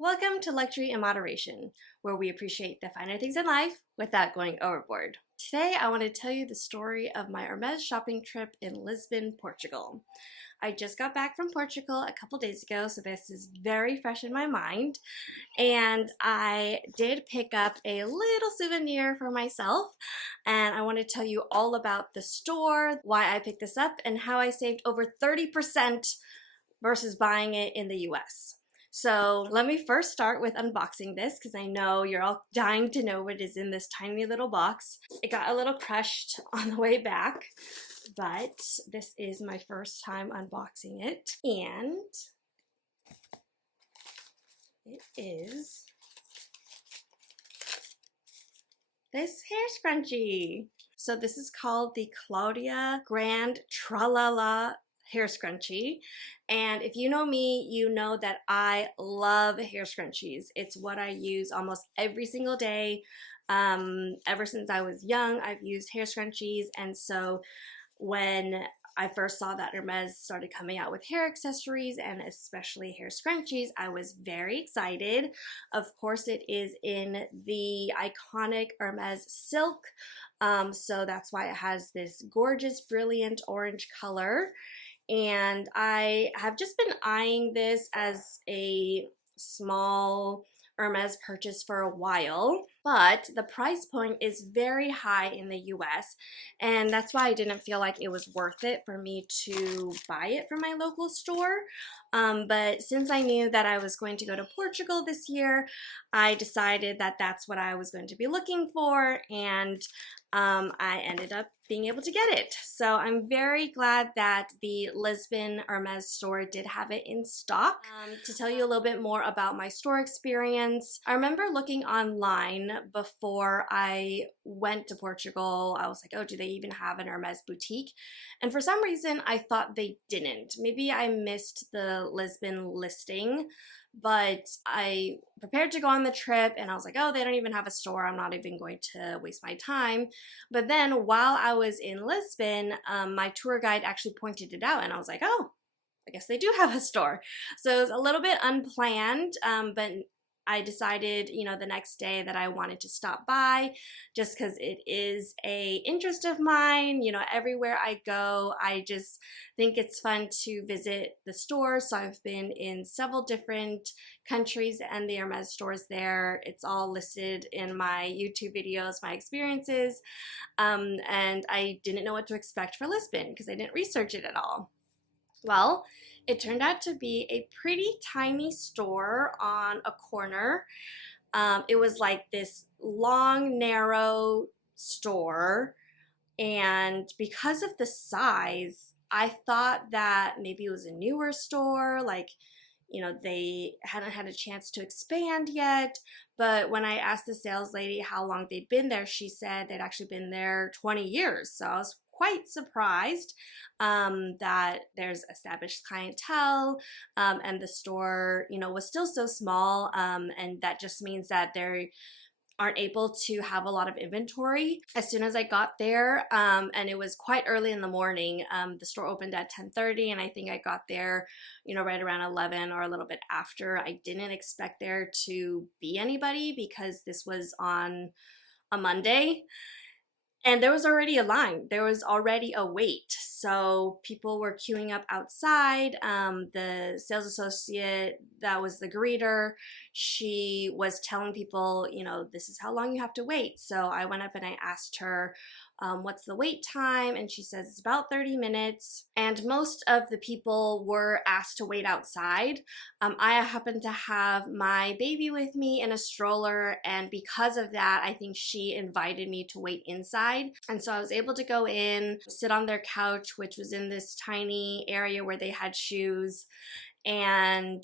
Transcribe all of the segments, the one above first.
Welcome to Luxury in Moderation, where we appreciate the finer things in life without going overboard. Today, I want to tell you the story of my Hermes shopping trip in Lisbon, Portugal. I just got back from Portugal a couple days ago, so this is very fresh in my mind. And I did pick up a little souvenir for myself, and I want to tell you all about the store, why I picked this up, and how I saved over 30% versus buying it in the US. So let me first start with unboxing this because I know you're all dying to know what is in this tiny little box. It got a little crushed on the way back, but this is my first time unboxing it. And it is this hair scrunchie. So this is called the Claudia Grand Tralala hair scrunchie, and if you know me, you know that I love hair scrunchies. It's what I use almost every single day. Ever since I was young, I've used hair scrunchies, and so when I first saw that Hermes started coming out with hair accessories and especially hair scrunchies, I was very excited. Of course, it is in the iconic Hermes silk, so that's why it has this gorgeous, brilliant orange color. And I have just been eyeing this as a small Hermes purchase for a while, but the price point is very high in the US, and that's why I didn't feel like it was worth it for me to buy it from my local store. But since I knew that I was going to go to Portugal this year, I decided that that's what I was going to be looking for, and I ended up being able to get it. So I'm very glad that the Lisbon Hermes store did have it in stock. To tell you a little bit more about my store experience, I remember looking online before I went to Portugal. I was like, oh, do they even have an Hermes boutique? And for some reason, I thought they didn't. Maybe I missed the Lisbon listing, but I prepared to go on the trip and I was like, oh, they don't even have a store. I'm not even going to waste my time. But then while I was in Lisbon, my tour guide actually pointed it out and I was like, oh, I guess they do have a store. So it was a little bit unplanned, but I decided, the next day that I wanted to stop by just because it is a interest of mine. Everywhere I go, I just think it's fun to visit the stores. So I've been in several different countries and the Hermes stores there. It's all listed in my YouTube videos, my experiences. And I didn't know what to expect for Lisbon because I didn't research it at all. Well, it turned out to be a pretty tiny store on a corner. It was like this long, narrow store, and because of the size, I thought that maybe it was a newer store, like, they hadn't had a chance to expand yet. But when I asked the sales lady how long they'd been there, she said they'd actually been there 20 years. So I was quite surprised that there's established clientele, and the store, was still so small, and that just means that they aren't able to have a lot of inventory. As soon as I got there, and it was quite early in the morning, the store opened at 10:30, and I think I got there, right around 11 or a little bit after. I didn't expect there to be anybody because this was on a Monday. And there was already a line. There was already a wait. So people were queuing up outside. The sales associate that was the greeter, she was telling people, this is how long you have to wait. So I went up and I asked her, what's the wait time? And she says it's about 30 minutes. And most of the people were asked to wait outside. I happened to have my baby with me in a stroller, and because of that, I think she invited me to wait inside. And so I was able to go in, sit on their couch, which was in this tiny area where they had shoes, and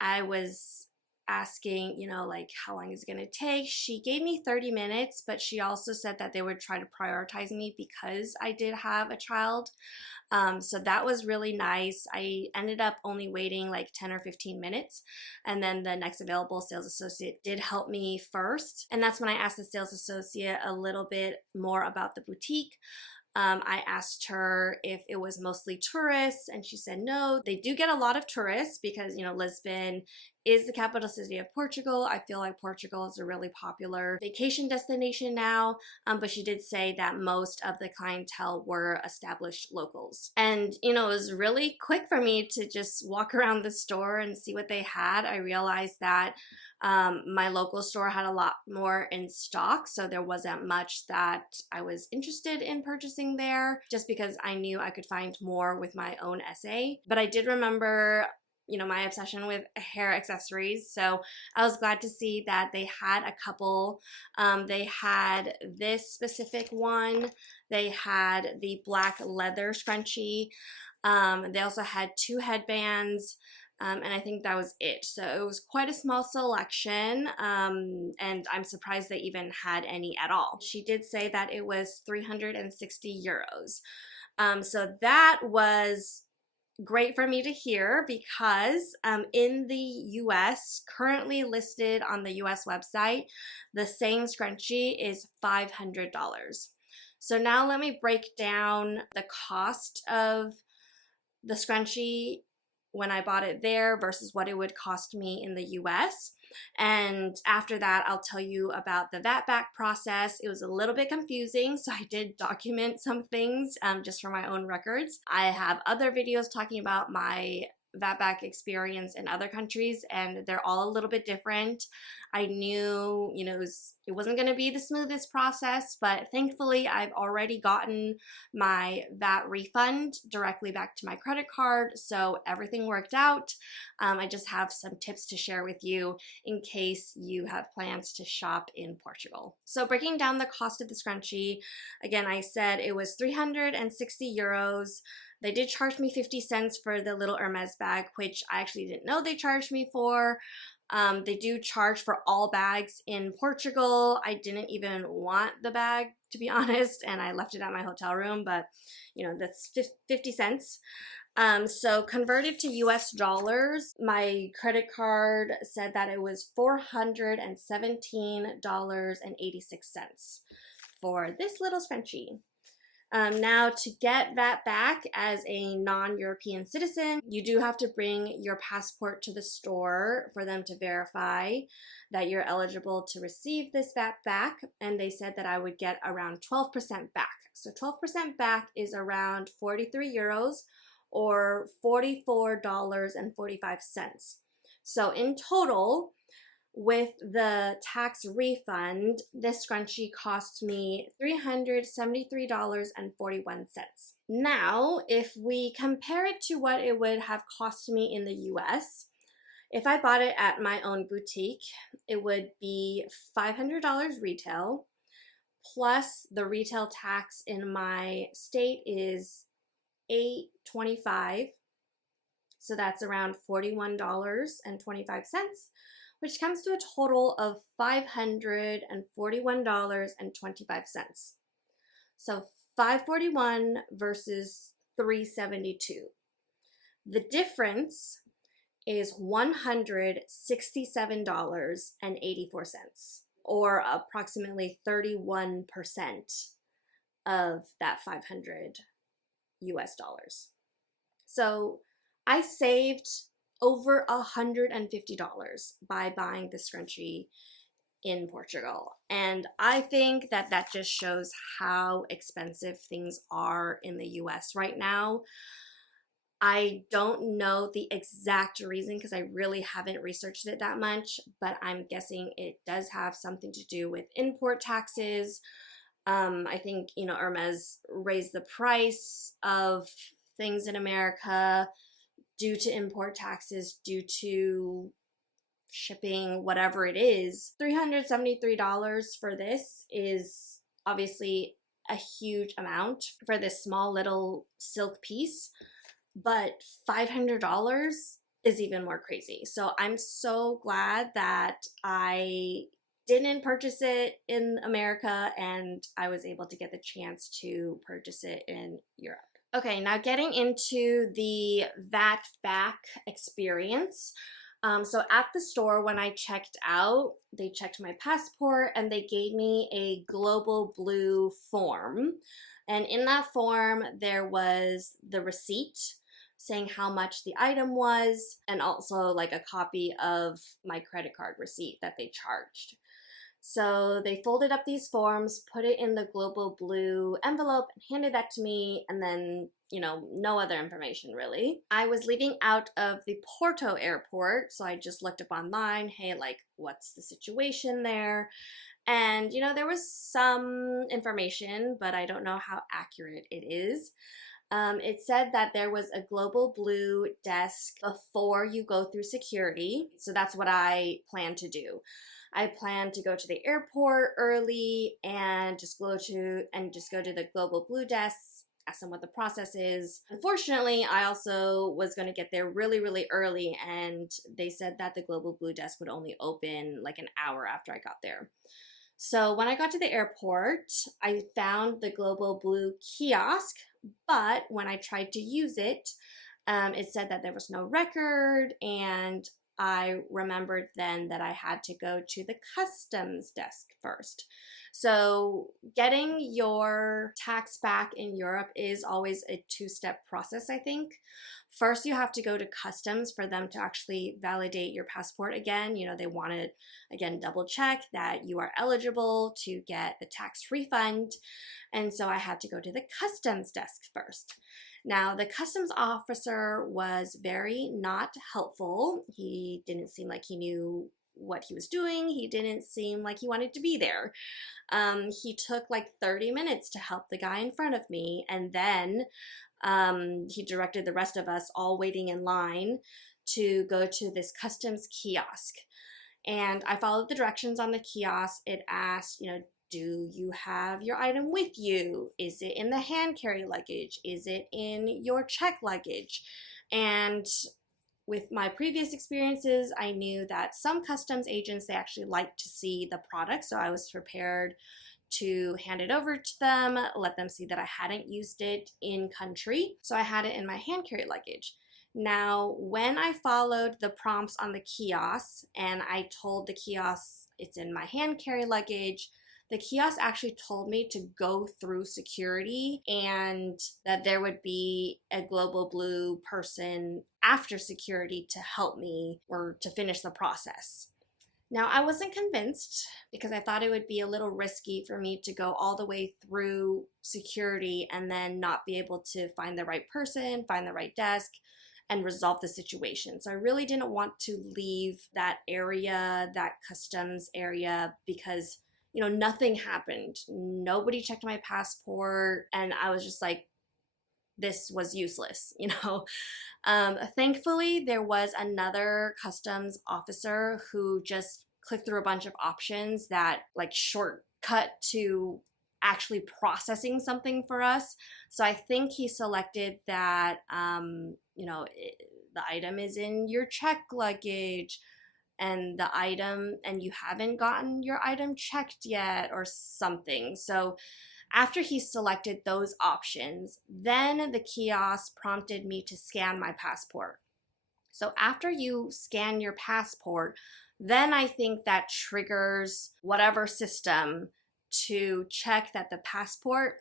I was asking, like, how long is it going to take? She gave me 30 minutes, but she also said that they would try to prioritize me because I did have a child. So that was really nice. I ended up only waiting like 10 or 15 minutes, and then the next available sales associate did help me first. And that's when I asked the sales associate a little bit more about the boutique. I asked her if it was mostly tourists, and she said no. They do get a lot of tourists because, Lisbon is the capital city of Portugal. I feel like Portugal is a really popular vacation destination now, but she did say that most of the clientele were established locals. And, you know, it was really quick for me to just walk around the store and see what they had. I realized that my local store had a lot more in stock, so there wasn't much that I was interested in purchasing there, just because I knew I could find more with my own essay. But I did remember, you know, my obsession with hair accessories, so I was glad to see that they had a couple. They had this specific one. They had the black leather scrunchie. They also had 2 headbands. And I think that was it. So it was quite a small selection, and I'm surprised they even had any at all. She did say that it was 360 euros. So that was great for me to hear, because in the US, currently listed on the US website, the same scrunchie is $500. So now let me break down the cost of the scrunchie when I bought it there versus what it would cost me in the US. And after that, I'll tell you about the VAT back process. It was a little bit confusing, so I did document some things just for my own records. I have other videos talking about my VAT back experience in other countries, and they're all a little bit different. I knew, you know, it wasn't going to be the smoothest process, but thankfully I've already gotten my VAT refund directly back to my credit card, so everything worked out. I just have some tips to share with you in case you have plans to shop in Portugal. So breaking down the cost of the scrunchie, again, I said it was 360 euros. They did charge me 50 cents for the little Hermes bag, which I actually didn't know they charged me for. They do charge for all bags in Portugal. I didn't even want the bag, to be honest, and I left it at my hotel room, but you know, that's 50 cents. So converted to US dollars, my credit card said that it was $417.86 for this little scrunchie. Now, to get that back as a non-European citizen, you do have to bring your passport to the store for them to verify that you're eligible to receive this VAT back. And they said that I would get around 12% back. So 12% back is around 43 euros or $44.45. So in total, with the tax refund, this scrunchie cost me $373.41. Now, if we compare it to what it would have cost me in the US, if I bought it at my own boutique, it would be $500 retail, plus the retail tax in my state is $8.25, so that's around $41.25, which comes to a total of $541.25. So $541 versus $372. The difference is $167.84, or approximately 31% of that 500 US dollars. So I saved over $150 by buying the scrunchie in Portugal. And I think that that just shows how expensive things are in the US right now. I don't know the exact reason because I really haven't researched it that much, but I'm guessing it does have something to do with import taxes. I think, you know, Hermes raised the price of things in America due to import taxes, due to shipping, whatever it is. $373 for this is obviously a huge amount for this small little silk piece, but $500 is even more crazy. So I'm so glad that I didn't purchase it in America and I was able to get the chance to purchase it in Europe. Okay, now getting into the VAT back experience. So at the store, when I checked out, they checked my passport and they gave me a global blue form. And in that form, there was the receipt. saying how much the item was, and also like a copy of my credit card receipt that they charged. So they folded up these forms, put it in the global blue envelope, and handed that to me, and then, no other information really. I was leaving out of the Porto airport, so I just looked up online, hey, like, what's the situation there? And, there was some information, but I don't know how accurate it is. It said that there was a global blue desk before you go through security. So that's what I plan to do. I plan to go to the airport early and just go to the global blue desk, ask them what the process is. Unfortunately, I also was going to get there really, really early, and they said that the global blue desk would only open like an hour after I got there. So when I got to the airport, I found the global blue kiosk, but when I tried to use it, it said that there was no record, and I remembered then that I had to go to the customs desk first. So getting your tax back in Europe is always a two-step process, I think. First, you have to go to customs for them to actually validate your passport again. They want to, again, double check that you are eligible to get the tax refund. And so I had to go to the customs desk first. Now, the customs officer was very not helpful. He didn't seem like he knew what he was doing. He didn't seem like he wanted to be there. He took like 30 minutes to help the guy in front of me, and then he directed the rest of us all waiting in line to go to this customs kiosk. And I followed the directions on the kiosk. It asked, do you have your item with you? Is it in the hand carry luggage? Is it in your check luggage? And with my previous experiences, I knew that some customs agents, they actually like to see the product. So I was prepared to hand it over to them, let them see that I hadn't used it in country. So I had it in my hand carry luggage. Now, when I followed the prompts on the kiosk and I told the kiosk it's in my hand carry luggage, the kiosk actually told me to go through security and that there would be a global blue person after security to help me or to finish the process. Now, I wasn't convinced because I thought it would be a little risky for me to go all the way through security and then not be able to find the right person, find the right desk, and resolve the situation. So I really didn't want to leave that area, that customs area, because nothing happened. Nobody checked my passport, and I was just like, this was useless, Thankfully, there was another customs officer who just clicked through a bunch of options that like shortcut to actually processing something for us. So I think he selected that, the item is in your check luggage, and you haven't gotten your item checked yet or something. So after he selected those options, then the kiosk prompted me to scan my passport. So after you scan your passport, then I think that triggers whatever system to check that the passport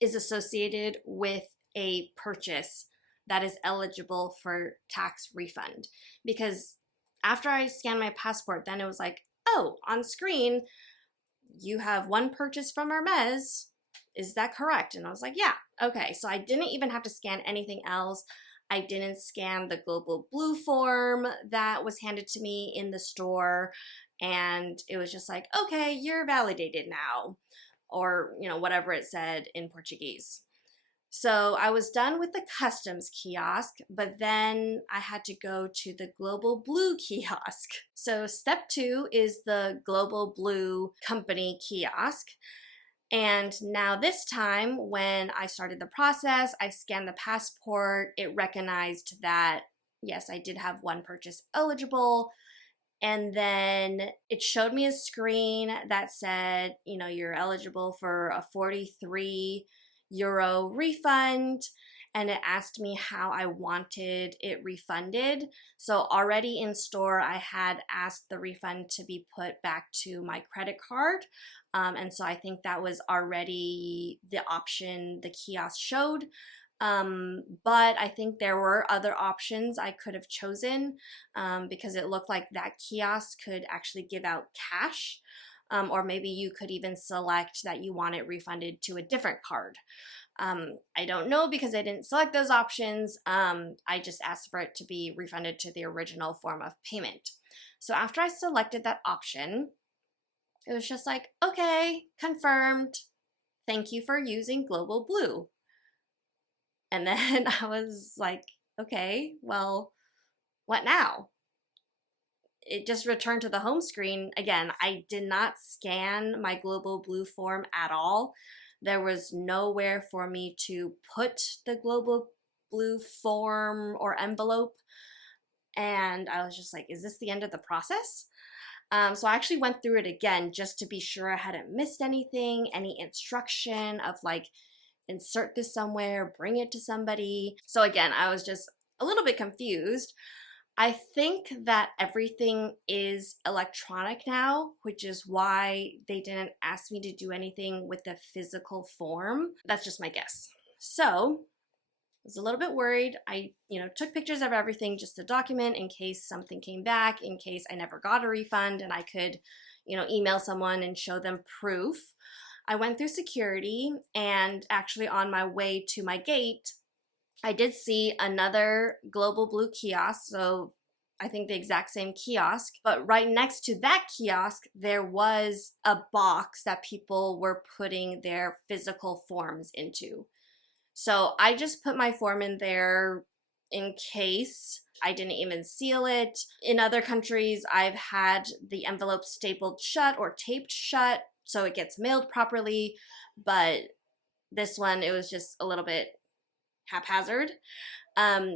is associated with a purchase that is eligible for tax refund. Because after I scanned my passport, then it was like, oh, on screen, you have one purchase from Hermes. Is that correct? And I was like, yeah, okay. So I didn't even have to scan anything else. I didn't scan the global blue form that was handed to me in the store. And it was just like, okay, you're validated now. Or, whatever it said in Portuguese. So I was done with the customs kiosk, but then I had to go to the global blue kiosk. So step 2 is the global blue company kiosk. And now this time, when I started the process, I scanned the passport, it recognized that, yes, I did have one purchase eligible. And then it showed me a screen that said, you're eligible for a 43 euro refund, and it asked me how I wanted it refunded. So already in store, I had asked the refund to be put back to my credit card. And so I think that was already the option the kiosk showed. But I think there were other options I could have chosen because it looked like that kiosk could actually give out cash. Or maybe you could even select that you want it refunded to a different card. I don't know because I didn't select those options. I just asked for it to be refunded to the original form of payment. So after I selected that option, it was just like, okay, confirmed. Thank you for using Global Blue. And then I was like, okay, well, what now? It just returned to the home screen. Again, I did not scan my Global Blue form at all. There was nowhere for me to put the Global Blue form or envelope. And I was just like, is this the end of the process? So I actually went through it again just to be sure I hadn't missed anything, any instruction of like, insert this somewhere, bring it to somebody. So again, I was just a little bit confused. I think that everything is electronic now, which is why they didn't ask me to do anything with the physical form. That's just my guess. So I was a little bit worried. I, took pictures of everything just to document in case something came back, in case I never got a refund and I could, email someone and show them proof. I went through security, and actually on my way to my gate, I did see another Global Blue kiosk, so I think the exact same kiosk, but right next to that kiosk, there was a box that people were putting their physical forms into. So I just put my form in there in case. I didn't even seal it. In other countries, I've had the envelope stapled shut or taped shut so it gets mailed properly, but this one, it was just a little bit haphazard.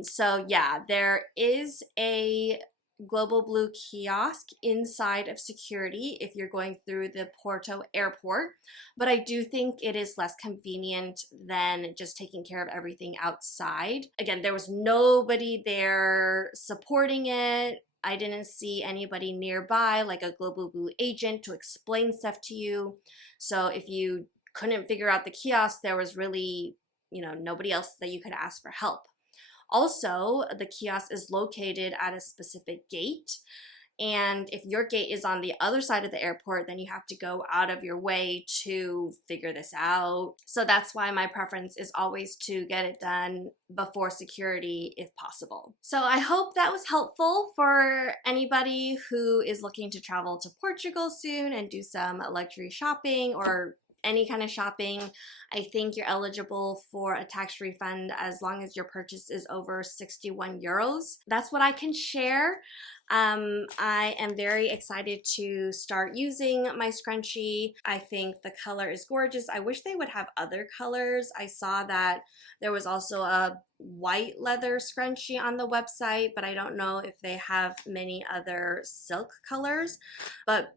So yeah, there is a Global Blue kiosk inside of security if you're going through the Porto airport, but I do think it is less convenient than just taking care of everything outside. Again, there was nobody there supporting it. I didn't see anybody nearby, like a Global Blue agent to explain stuff to you. So if you couldn't figure out the kiosk, there was really, nobody else that you could ask for help. Also, the kiosk is located at a specific gate. And if your gate is on the other side of the airport, then you have to go out of your way to figure this out. So that's why my preference is always to get it done before security if possible. So I hope that was helpful for anybody who is looking to travel to Portugal soon and do some luxury shopping or any kind of shopping. I think you're eligible for a tax refund as long as your purchase is over 61 euros. That's what I can share. I am very excited to start using my scrunchie. I think the color is gorgeous. I wish they would have other colors. I saw that there was also a white leather scrunchie on the website, but I don't know if they have many other silk colors. But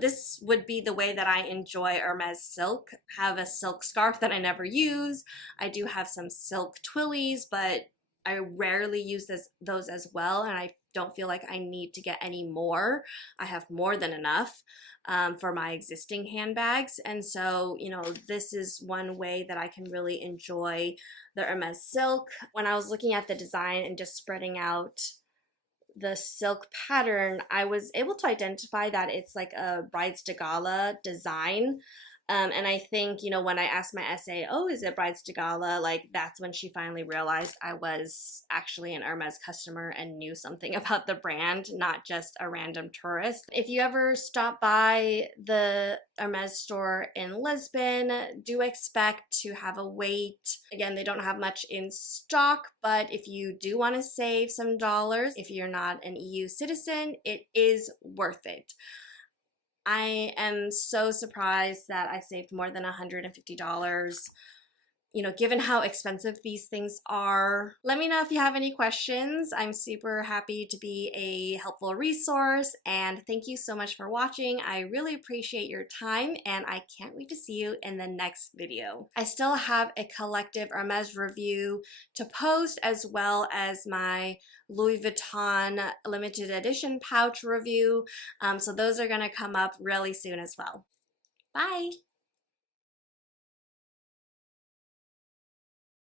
this would be the way that I enjoy Hermes silk. Have a silk scarf that I never use. I do have some silk twillies, but I rarely use those as well, and I don't feel like I need to get any more. I have more than enough for my existing handbags, and so, this is one way that I can really enjoy the Hermes silk. When I was looking at the design and just spreading out the silk pattern, I was able to identify that it's like a brides de gala design. And I think, when I asked my SA, oh, is it brides de gala? Like, that's when she finally realized I was actually an Hermes customer and knew something about the brand, not just a random tourist. If you ever stop by the Hermes store in Lisbon, do expect to have a wait. Again, they don't have much in stock, but if you do want to save some dollars, if you're not an EU citizen, it is worth it. I am so surprised that I saved more than $150, given how expensive these things are. Let me know if you have any questions. I'm super happy to be a helpful resource, and thank you so much for watching. I really appreciate your time, and I can't wait to see you in the next video. I still have a collective Hermes review to post, as well as my Louis Vuitton limited edition pouch review. So those are going to come up really soon as well. Bye!